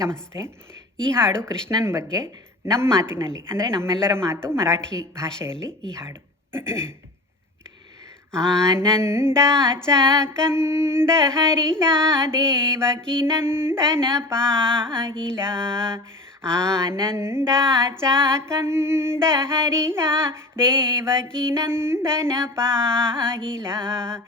ನಮಸ್ತೆ. ಈ ಹಾಡು ಕೃಷ್ಣನ ಬಗ್ಗೆ ನಮ್ಮ ಮಾತಿನಲ್ಲಿ, ಅಂದರೆ ನಮ್ಮೆಲ್ಲರ ಮಾತು ಮರಾಠಿ ಭಾಷೆಯಲ್ಲಿ ಈ ಹಾಡು. आनंदाचा कंद हरिला देवकी नंदन पाहिला. आनंदाचा कंद हरिला देवकी नंदन पाहिला.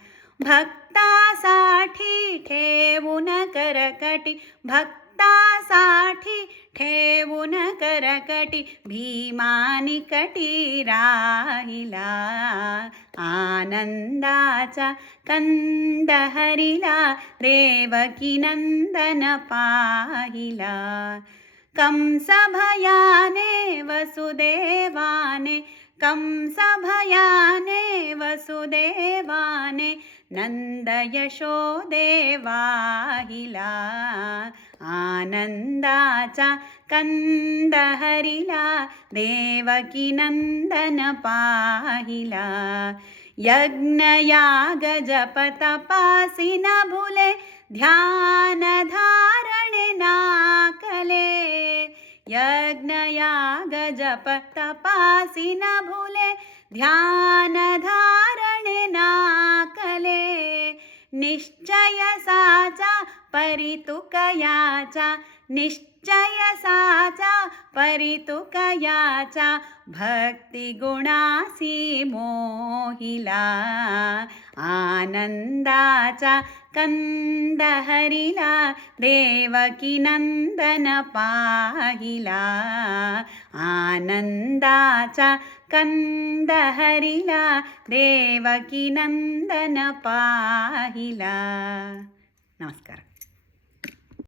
भक्तासाठी ठेवून करकटी, भक्तासाठी ठेवून करकटी, भीमानी कटी राहिला. आनंदाचा कंद हरिला देवकी नंदन पाहिला. कंस भयाने वसुदेवाने, कंस भयाने वसुदेवाने, नंद यशोदे वाहिला. आनंदाचा कंद हरिला देवकी नंदन पाहिला. यज्ञ याग जप तपासी न भुले, ध्यान धारणे नाकले. यज्ञ याग जप तपासी न भुले, ध्यान धारणे नाकले. निश्चय साचा परितुकयाचा, निश्चय साचा परितुकयाचा, भक्ति गुणासी मोहिला. आनंदाचा कंद हरिला देवकी नंदन पाहिला. आनंदाचा कंद हरिला देवकी नंदन पाहिला. नमस्कार.